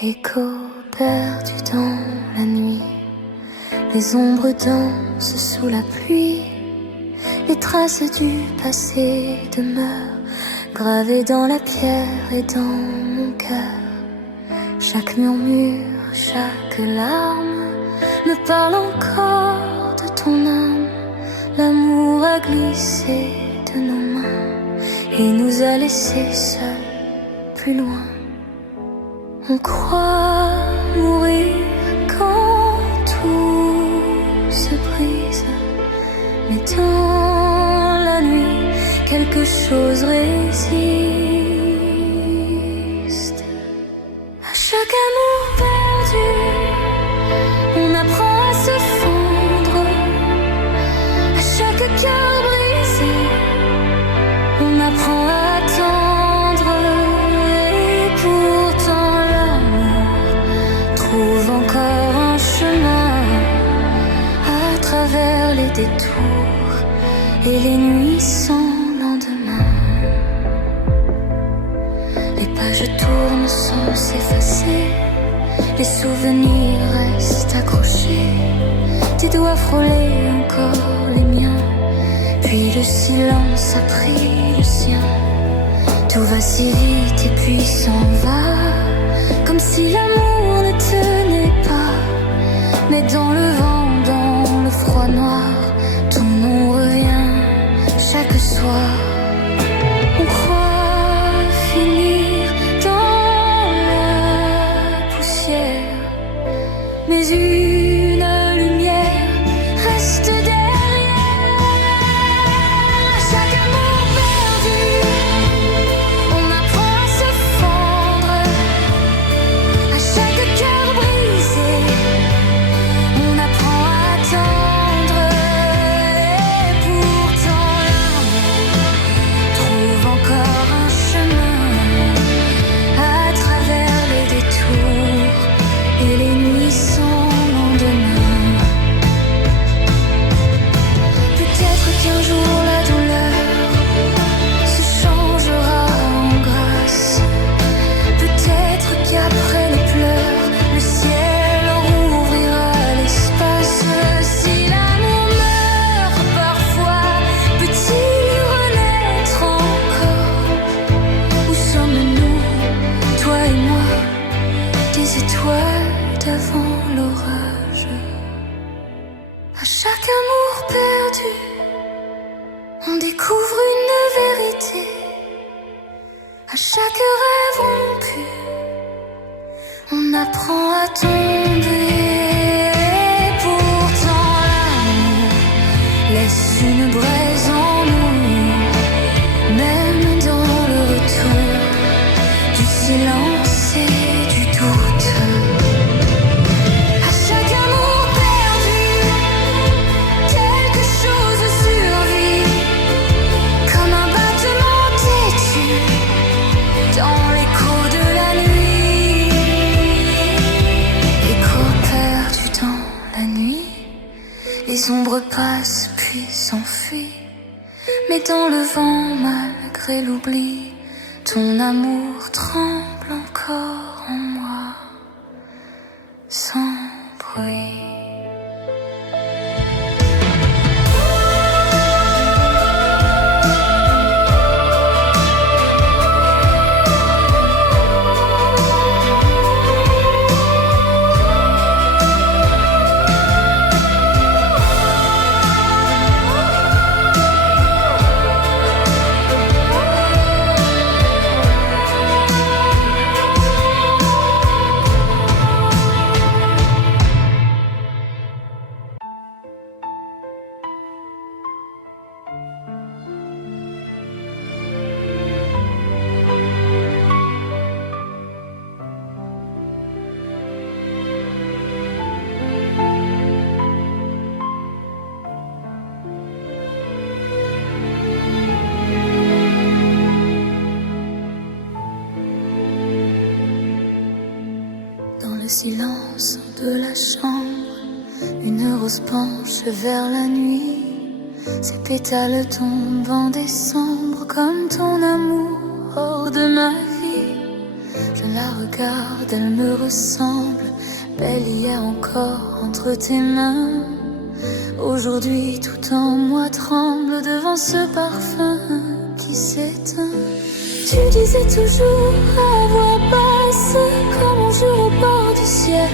Écho perdu dans la nuit, les ombres dansent sous la pluie, les traces du passé demeurent gravées dans la pierre et dans mon cœur. Chaque murmure, chaque larme me parle encore de ton âme. L'amour a glissé de nos mains et nous a laissés seuls plus loin. On croit mourir quand tout se brise, mais dans la nuit, quelque chose résiste. À chaque amour perdu, on apprend à se fondre. À chaque cœur brisé, on apprend à attendre. Et pourtant l'amour trouve encore un chemin à travers les détours et les nuits sans lendemain. Les pages tournent sans s'effacer, les souvenirs restent accrochés. Tes doigts frôlaient encore les miens, puis le silence a pris le sien. Tout va si vite et puis s'en va, comme si l'amour ne tenait pas. Mais dans le vent, dans le froid noir, ton nom revient chaque soir. On croit finir dans la poussière, mais une lumière reste derrière. À chaque amour perdu, on apprend à se fondre. À chaque cœur brisé, on apprend à attendre. Et pourtant l'amour trouve encore un chemin à travers les détours et les nuits sans lendemain. Peut-être qu'un jour la douleur se changera en grâce. Peut-être qu'après les pleurs, le ciel rouvrira l'espace. Si l'amour meurt parfois, peut-il renaître encore? Où sommes-nous, toi et moi, des étoiles d'avant l'orage? À chaque amour perdu, on découvre une vérité. À chaque rêve rompu, on apprend à tomber. Et pourtant l'amour laisse une braise en nous, même dans le retour du silence et du doute. À chaque amour perdu, quelque chose survit, comme un battement têtu dans l'écho de la nuit. Écho perdu dans la nuit, les ombres passent puis s'enfuient. Mais dans le vent, malgré l'oubli, ton amour tremble encore en moi, sans bruit. Le silence de la chambre, une rose penche vers la nuit. Ses pétales tombent en décembre comme ton amour hors de ma vie. Je la regarde regarde, elle me ressemble, belle hier encore entre tes mains. Aujourd'hui tout en moi tremble devant ce parfum qui s'éteint. Tu disais toujours à voix basse comme on joue au bord du ciel,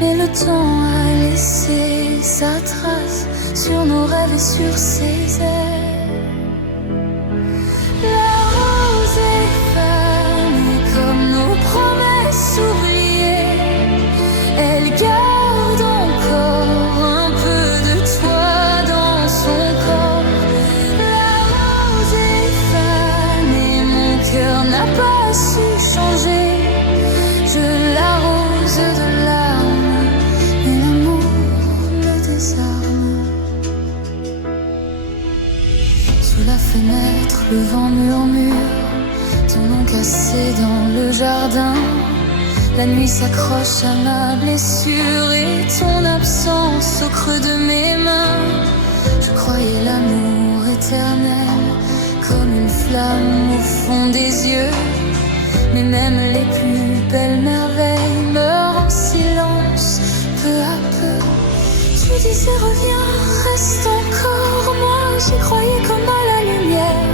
mais le temps a laissé sa trace sur nos rêves et sur ses ailes. La rose est fanée comme nos promesses oubliées. Elle garde encore un peu de toi dans son corps. La rose est fanée, mon cœur n'a pas su changer. Je l'arrose de larmes et l'amour me désarme. Sous la fenêtre, le vent murmure ton nom cassé dans le jardin. La nuit s'accroche à ma blessure et ton absence au creux de mes mains. Je croyais l'amour éternel comme une flamme au fond des yeux, mais même les plus belles merveilles meurent en silence peu à peu. Tu disais reviens, reste encore. Moi j'y croyais comme à la lumière,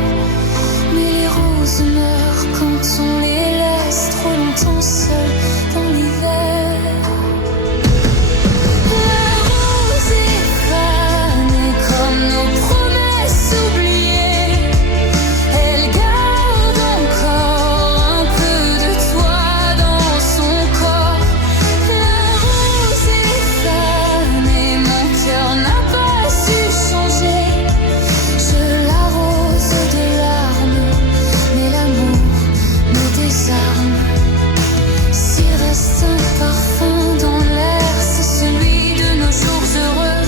mais les roses meurent quand on les laisse trop longtemps seules dans l'hiver. La rose est fanée comme nos promesses oubliées. Elle garde encore un peu de toi dans son corps. La rose est fanée, mon cœur n'a pas su changer. Je l'arrose de larmes, mais l'amour me désarme. S'il reste un parfum dans l'air, c'est celui de nos jours heureux.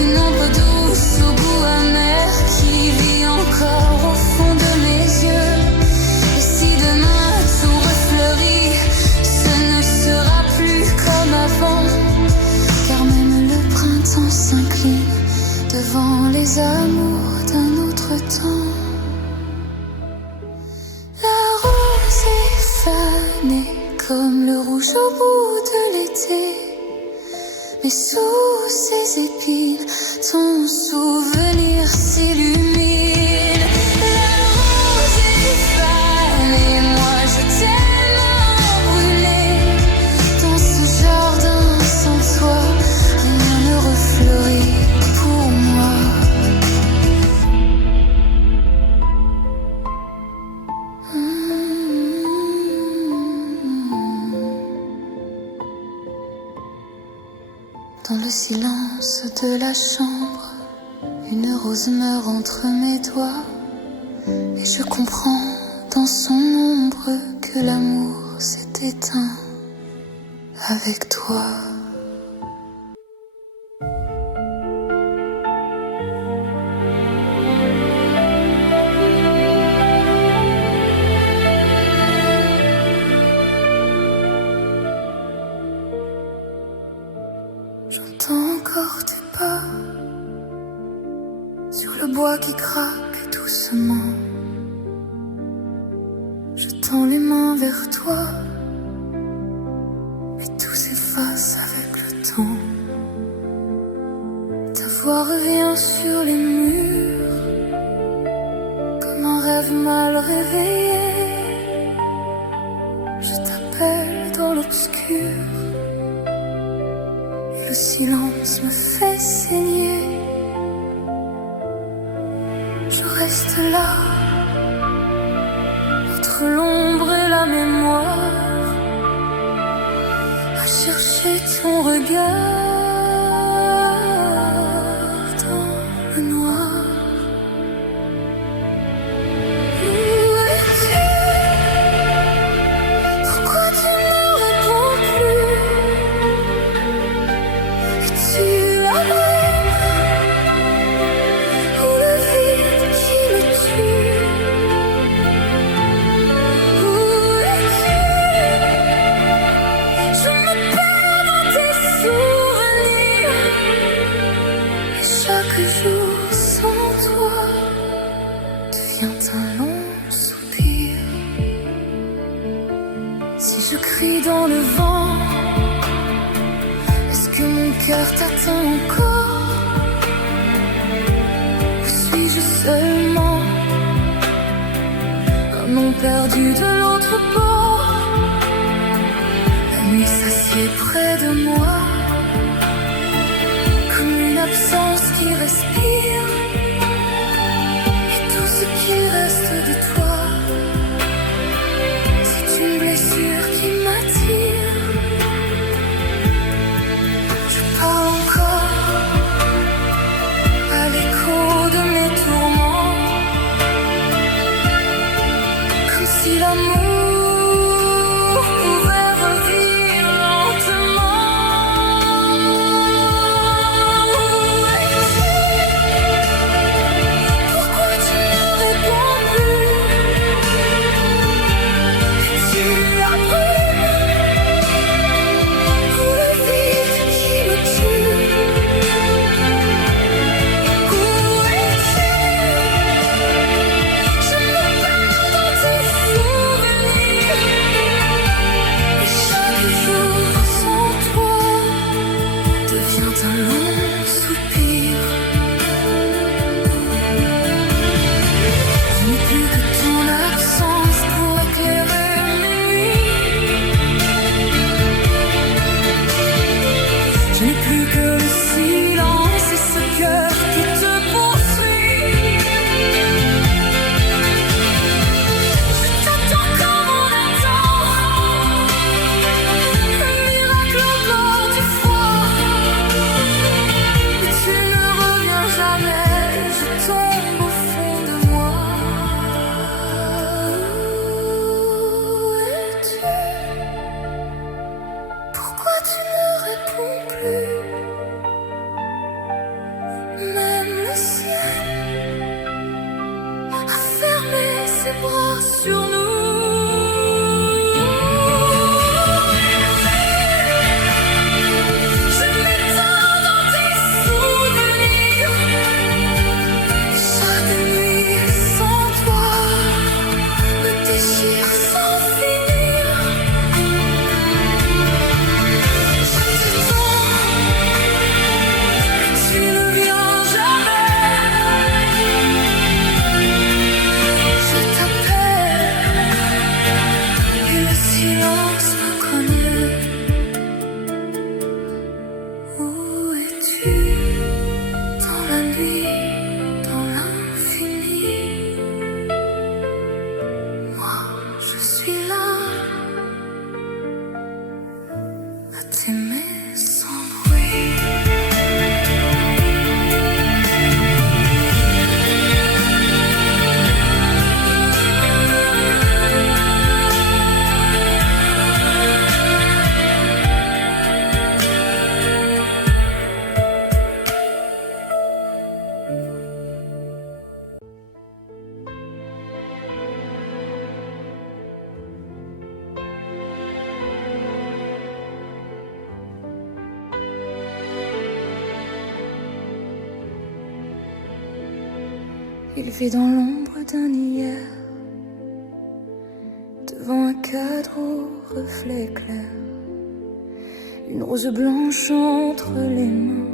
Une ombre douce au goût amer qui vit encore au fond de mes yeux. Et si demain tout refleurit, ce ne sera plus comme avant, car même le printemps s'incline devant les amours d'un autre temps. La rose est fanée comme le rouge au bout de l'été, mais sous ses épines, ton souvenir s'illumine. La rose est fanée, moi je t'aime brûler. Dans ce jardin sans toi, rien ne refleurit pour moi. Dans le silence de la chambre, une rose meurt entre mes doigts, et je comprends dans son ombre que l'amour s'est éteint avec toi. J'entends encore tes pas sur le bois qui craque doucement. Je tends les mains vers toi, mais tout s'efface avec le temps. Ta voix revient sur les murs comme un rêve mal réveillé. Je t'appelle dans l'obscur, le silence me fait saigner. Je reste là, entre l'ombre et la mémoire, à chercher ton regard dans le noir. Où es-tu? Pourquoi tu ne réponds plus? Es-tu la même ou le vide qui me tue? Où es-tu? Je me perds dans tes souvenirs. cœur t'attend encore. Où suis-je seulement? Un nom perdu de l'autre bord. La nuit s'assied près de moi, comme une absence qui respire. Et tout ce qui reste de toi, c'est une blessure qui m'attire. Je parle encore à l'écho de mes tourments, comme si l'amour pouvait revivre lentement. Où es-tu? Pourquoi tu ne réponds plus? Es-tu la brume ou le vide qui me tue? Où es-tu? Je me perds dans tes souvenirs, et chaque jour sans toi devient un long soupir. Je n'ai plus que ton absence pour éclairer mes nuits. Je n'ai plus que le silence et ce cœur qui te poursuit. Je t'attends comme on attend un miracle encore du froid. Mais tu ne reviens jamais, je tombe au fond de moi. Où es-tu? Pourquoi tu ne réponds plus? Même le ciel a fermé ses bras sur nous. Je m'éteins dans tes souvenirs, et chaque nuit sans toi me déchire sans finir. Je t'attends, mais tu ne viens jamais. Je t'appelle et le silence me cogne. Où es-tu? Dans la nuit, dans l'infini. Moi, je suis là, à t'aimer sans bruit. Il vit dans l'ombre d'un hier, devant un cadre au reflet clair, une rose blanche entre les mains,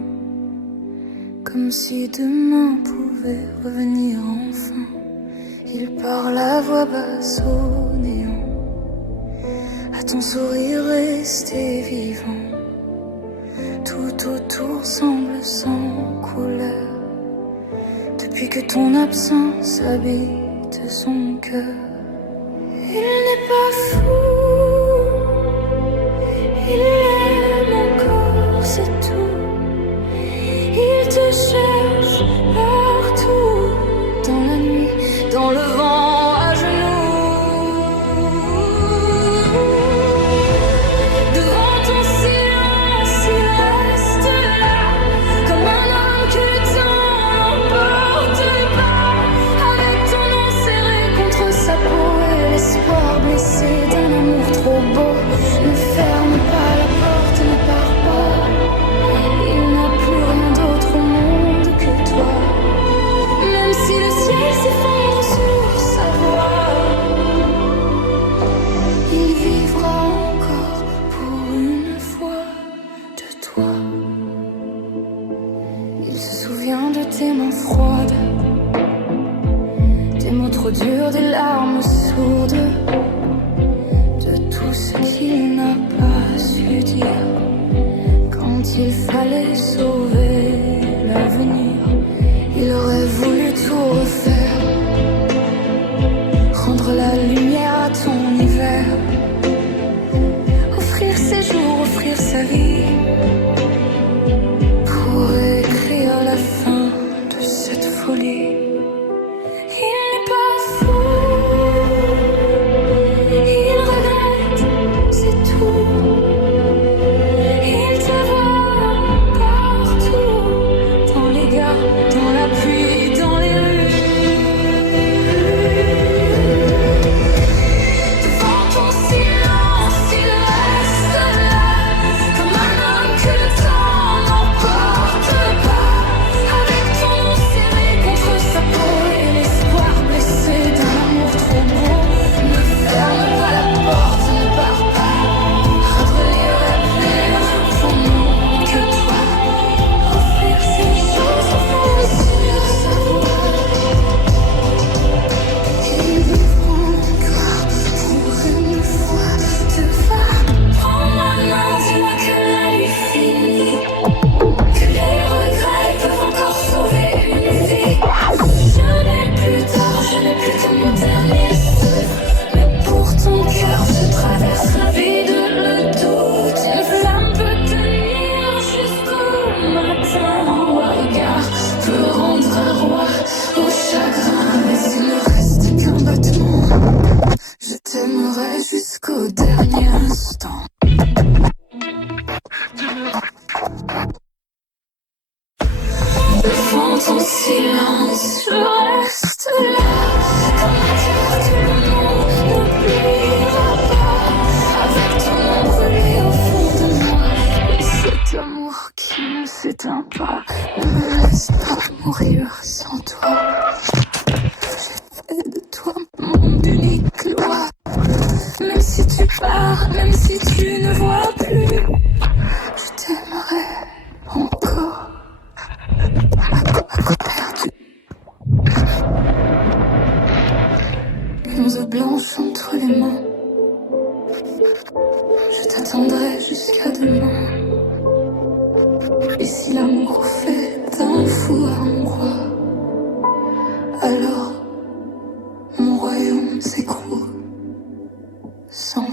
comme si demain pouvait revenir enfin. Il parle à voix basse au néant, à ton sourire resté vivant. Tout autour semble sans couleur, depuis que ton absence habite son cœur. Il n'est pas fou, il aime encore, c'est tout. Il te cherche partout, dans la nuit, dans le vent, à genoux. Devant ton silence, il reste là, comme un homme que le temps n'emporte pas. Avec ton nom serré contre sa peau et l'espoir blessé d'un amour trop beau, ne ferme pas la porte. froides, des mots trop durs, des larmes sourdes, de tout ce qu'il n'a pas su dire quand il fallait sauver l'avenir. Il aurait voulu tout refaire, rendre la lumière à ton hiver, offrir ses jours, offrir sa vie, pour écrire la fin de cette folie. Il n'est pas fou, il regrette, c'est tout. Il te voit partout, dans les gares, dans la pluie, dans les rues. Devant ton silence, il reste là, comme un homme que le temps n'emporte pas. Avec ton nom serré contre sa peau et l'espoir blessé d'un amour trop beau. Ne ferme pas la porte, ne pars pas. Redire plus pour nous que toi. Offrir ces choses au fond sur sa voix. Ils vivront encore pour une fois. Te va, prends ma main, dis-moi que la nuit finit, que les regrets peuvent encore sauver une vie. Je n'ai plus tard, je n'ai plus que mon dernier souffle, mais pour ton cœur je traverse la vide, le doute. Une flamme peut tenir jusqu'au matin, un regard peut rendre un roi au chagrin, mais il ne reste qu'un battement. Je t'aimerai jusqu'au dernier instant. Devant ton silence, je reste là, comme un cœur que le monde n'oubliera pas. Avec ton nom brûlé au fond de moi, et cet amour qui ne s'éteint pas. Ne me laisse pas mourir sans toi. J'ai fait de toi mon unique loi. Même si tu pars, même si tu ne vois plus, je t'aimerai encore. Perdu. Une rose blanche entre les mains. Je t'attendrai jusqu'à demain. Et si l'amour fait d'un fou un roi, alors mon royaume s'écroule sans